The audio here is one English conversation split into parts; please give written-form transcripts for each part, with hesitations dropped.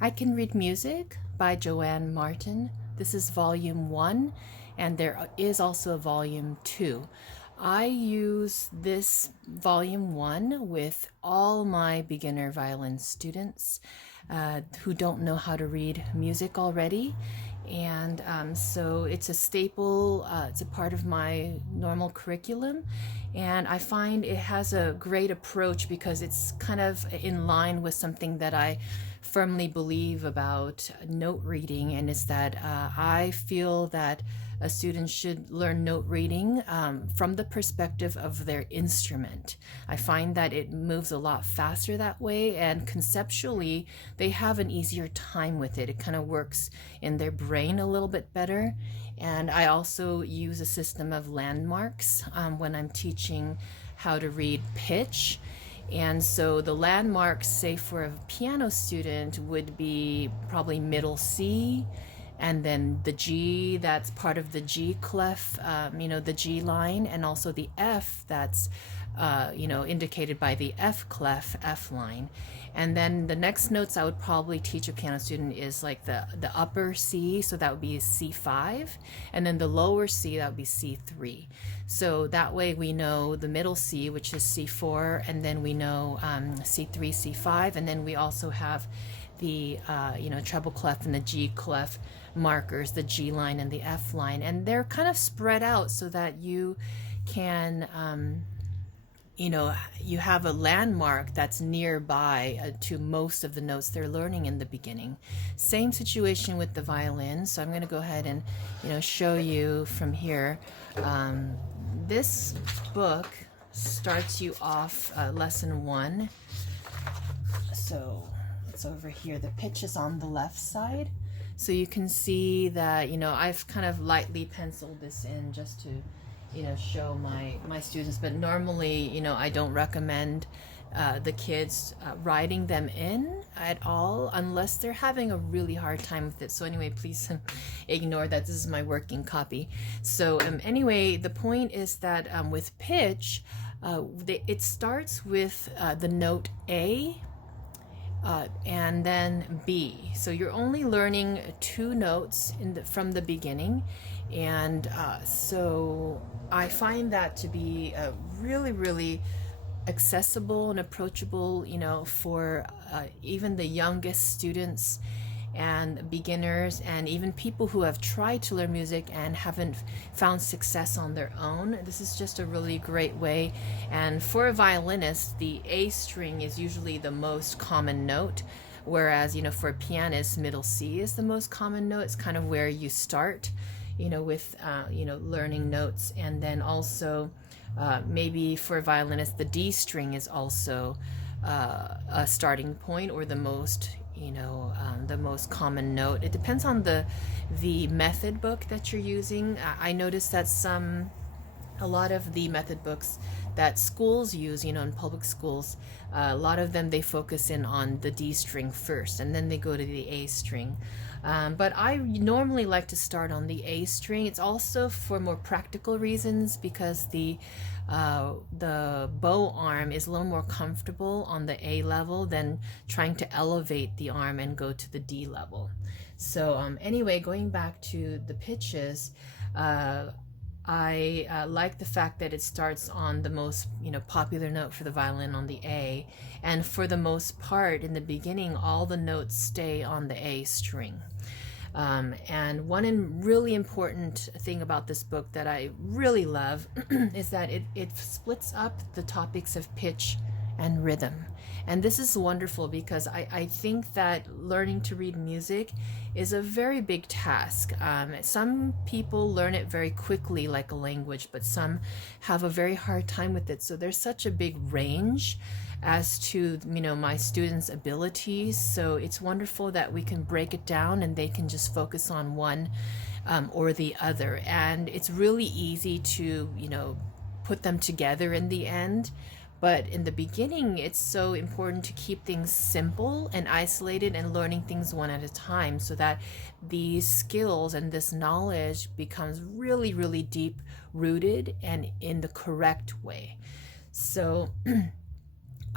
I Can Read Music by Joanne Martin. This is volume 1, and there is also a volume 2. I use this volume 1 with all my beginner violin students who don't know how to read music already. And so it's a staple, it's a part of my normal curriculum. And I find it has a great approach because it's kind of in line with something that I firmly believe about note reading, and it's that I feel that a student should learn note reading from the perspective of their instrument. I find that it moves a lot faster that way, and conceptually, they have an easier time with it. It kind of works in their brain a little bit better. And I also use a system of landmarks when I'm teaching how to read pitch. And so the landmarks, say for a piano student, would be probably middle C, and then the G, that's part of the G clef, the G line, and also the F, that's indicated by the F clef, F line. And then the next notes I would probably teach a piano student is like the upper C, so that would be C5, and then the lower C, that would be C3. So that way we know the middle C, which is C4, and then we know C3, C5, and then we also have the treble clef and the G clef markers, the G line and the F line, and they're kind of spread out so that you can you have a landmark that's nearby to most of the notes they're learning in the beginning. Same situation with the violin. So I'm going to go ahead and show you from here. This book starts you off lesson 1. So it's over here. The pitch is on the left side. So you can see that, I've kind of lightly penciled this in just to show my students, but normally I don't recommend the kids writing them in at all unless they're having a really hard time with it. So anyway, please ignore that. This is my working copy. So anyway, the point is that with pitch, it starts with the note A and then B. So you're only learning 2 notes from the beginning. And so I find that to be really, really accessible and approachable, for even the youngest students and beginners, and even people who have tried to learn music and haven't found success on their own. This is just a really great way. And for a violinist, the A string is usually the most common note, whereas for a pianist, middle C is the most common note. It's kind of where you start with learning notes. And then also maybe for a violinist, the D string is also a starting point, or the most common note. It depends on the method book that you're using. I noticed that a lot of the method books that schools use, in public schools, a lot of them, they focus in on the D string first, and then they go to the A string. But I normally like to start on the A string. It's also for more practical reasons, because the bow arm is a little more comfortable on the A level than trying to elevate the arm and go to the D level. So anyway, going back to the pitches, I like the fact that it starts on the most popular note for the violin, on the A, and for the most part in the beginning all the notes stay on the A string. And one really important thing about this book that I really love is that it splits up the topics of pitch and rhythm. And this is wonderful because I think that learning to read music is a very big task. Some people learn it very quickly like a language, but some have a very hard time with it. So there's such a big range as to my students' abilities. So it's wonderful that we can break it down and they can just focus on one or the other. And it's really easy to put them together in the end. But in the beginning, it's so important to keep things simple and isolated and learning things one at a time, so that these skills and this knowledge becomes really, really deep rooted and in the correct way. So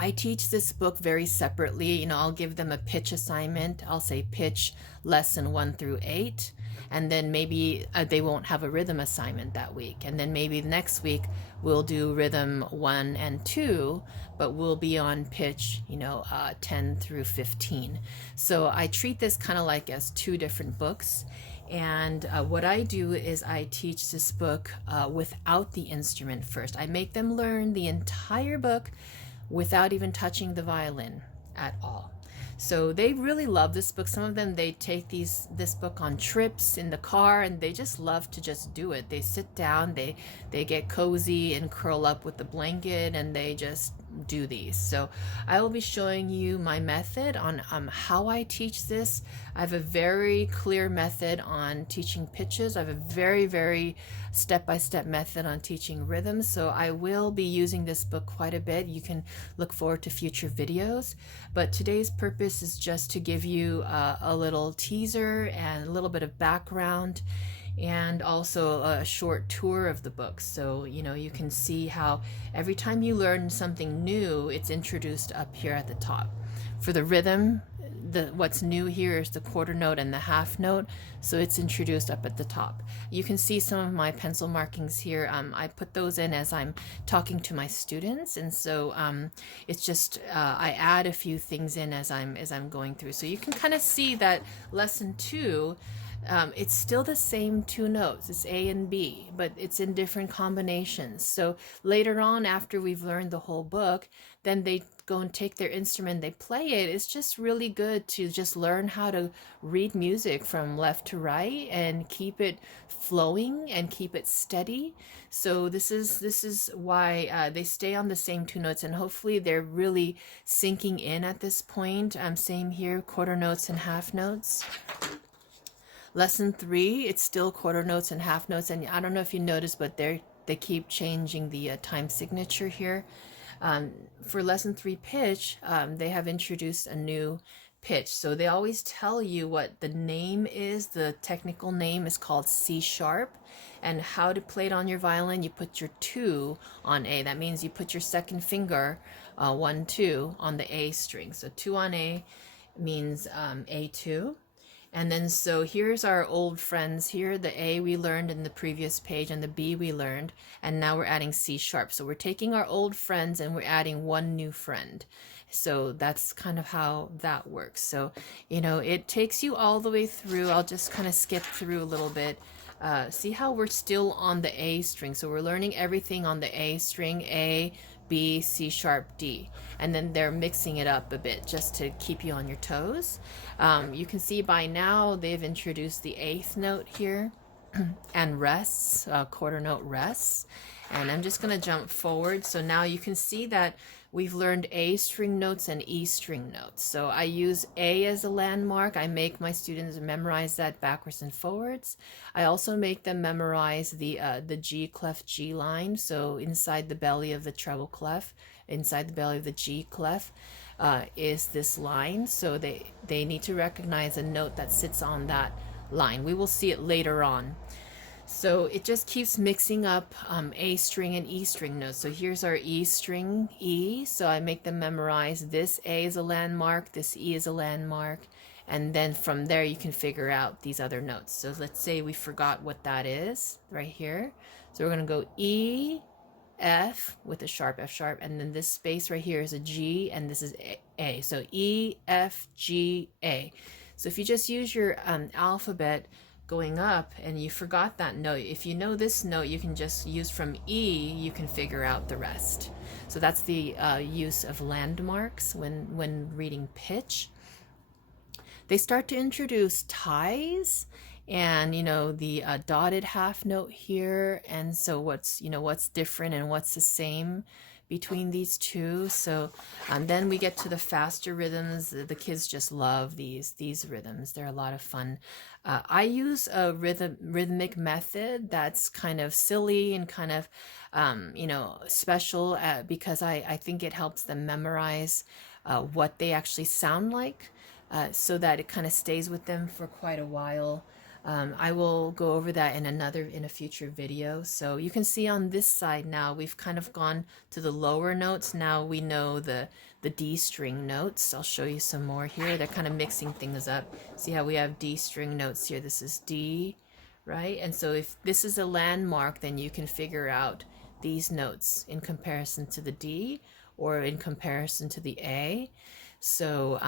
I teach this book very separately. I'll give them a pitch assignment. I'll say pitch lesson 1 through 8, and then maybe they won't have a rhythm assignment that week. And then maybe next week we'll do rhythm 1 and 2, but we'll be on pitch, 10 through 15. So I treat this kind of like as two different books. And what I do is I teach this book without the instrument first. I make them learn the entire book without even touching the violin at all. So they really love this book. Some of them, they take this book on trips in the car, and they just love to just do it. They sit down, they get cozy and curl up with the blanket, and they just do these. So I will be showing you my method on how I teach this. I have a very clear method on teaching pitches. I have a very, very step-by-step method on teaching rhythms. So I will be using this book quite a bit. You can look forward to future videos. But today's purpose is just to give you a little teaser and a little bit of background, and also a short tour of the book. So, you can see how every time you learn something new, it's introduced up here at the top. For the rhythm, what's new here is the quarter note and the half note, so it's introduced up at the top. You can see some of my pencil markings here. I put those in as I'm talking to my students, and so it's just I add a few things in as I'm going through. So you can kind of see that lesson 2, it's still the same two notes. It's A and B, but it's in different combinations. So later on, after we've learned the whole book, then they go and take their instrument, they play it. It's just really good to just learn how to read music from left to right and keep it flowing and keep it steady. So this is why they stay on the same two notes, and hopefully they're really sinking in at this point. Same here, quarter notes and half notes. Lesson 3, it's still quarter notes and half notes, and I don't know if you noticed, but they keep changing the time signature here. For lesson 3 pitch, they have introduced a new pitch. So they always tell you what the name is. The technical name is called C sharp, and how to play it on your violin. You put your 2 on A. That means you put your second finger, 1, 2, on the A string. So 2 on A means A2. And then so here's our old friends here. The A we learned in the previous page, and the B we learned, and now we're adding C sharp. So we're taking our old friends and we're adding one new friend. So that's kind of how that works. So, it takes you all the way through. I'll just kind of skip through a little bit. See how we're still on the A string. So we're learning everything on the A string, A, B, C sharp, D. And then they're mixing it up a bit just to keep you on your toes. You can see by now they've introduced the 8th note here and rests, quarter note rests. And I'm just going to jump forward. So now you can see that we've learned A string notes and E string notes. So I use A as a landmark. I make my students memorize that backwards and forwards. I also make them memorize the G clef G line. So inside the belly of the treble clef, inside the belly of the G clef is this line. So they need to recognize a note that sits on that line. We will see it later on. So it just keeps mixing up A string and E string notes. So here's our E string, E. So I make them memorize this A is a landmark, this E is a landmark. And then from there you can figure out these other notes. So let's say we forgot what that is right here. So we're going to go E, F with a sharp F sharp. And then this space right here is a G, and this is A. So E, F, G, A. So if you just use your alphabet going up and you forgot that note, if you know this note, you can just use from E, you can figure out the rest. So that's the use of landmarks when reading pitch. They start to introduce ties and the dotted half note here, and so what's different and what's the same between these two. So then we get to the faster rhythms. The kids just love these rhythms. They're a lot of fun. I use a rhythmic method that's kind of silly and kind of special because I think it helps them memorize what they actually sound like, so that it kind of stays with them for quite a while. I will go over that in a future video. So you can see on this side now we've kind of gone to the lower notes. Now we know the D string notes. I'll show you some more here. They're kind of mixing things up. See how we have D string notes here. This is D, right? And so if this is a landmark, then you can figure out these notes in comparison to the D or in comparison to the A. So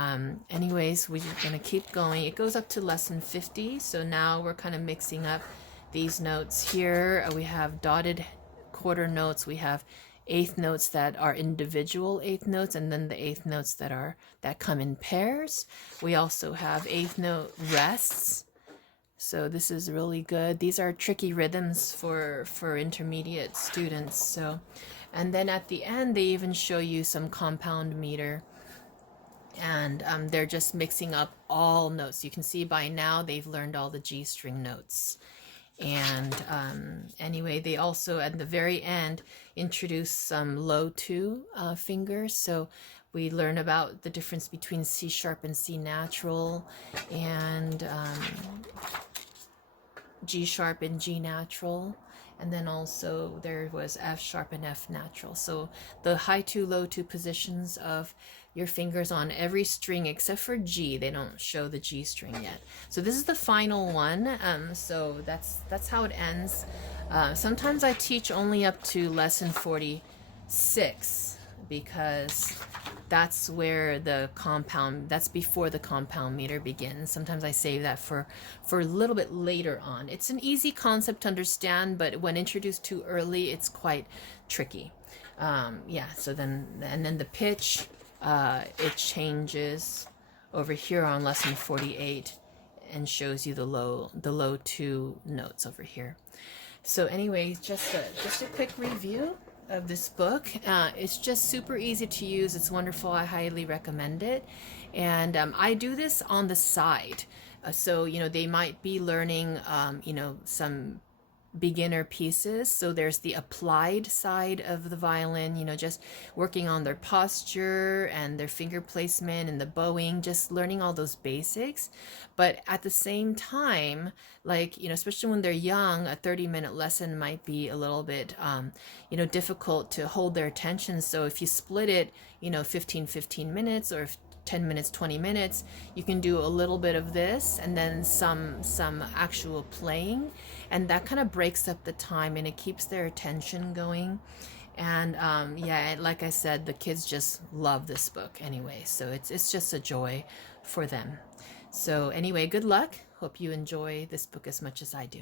anyways, we're going to keep going. It goes up to lesson 50. So now we're kind of mixing up these notes here. We have dotted quarter notes. We have eighth notes that are individual eighth notes, and then the eighth notes that come in pairs. We also have eighth note rests. So this is really good. These are tricky rhythms for intermediate students. So, and then at the end, they even show you some compound meter, and they're just mixing up all notes. You can see by now they've learned all the G string notes. And anyway, they also at the very end introduce some low two fingers. So we learn about the difference between C sharp and C natural, and G sharp and G natural. And then also there was F sharp and F natural. So the high two, low two positions of your fingers on every string except for G. They don't show the G string yet. So this is the final one. So that's how it ends. Sometimes I teach only up to lesson 46 because that's where that's before the compound meter begins. Sometimes I save that for a little bit later on. It's an easy concept to understand, but when introduced too early, it's quite tricky. Yeah, so then the pitch, it changes over here on lesson 48 and shows you the low two notes over here. So anyway, just a quick review of this book. It's just super easy to use. It's wonderful. I highly recommend it. And I do this on the side. So, they might be learning, some beginner pieces. So there's the applied side of the violin, just working on their posture and their finger placement and the bowing, just learning all those basics. But at the same time, especially when they're young, a 30-minute lesson might be a little bit, difficult to hold their attention. So if you split it, 15 minutes, or 10 minutes, 20 minutes, you can do a little bit of this and then some actual playing, and that kind of breaks up the time and it keeps their attention going. And yeah, like I said, the kids just love this book anyway, so it's just a joy for them. So anyway, good luck. Hope you enjoy this book as much as I do.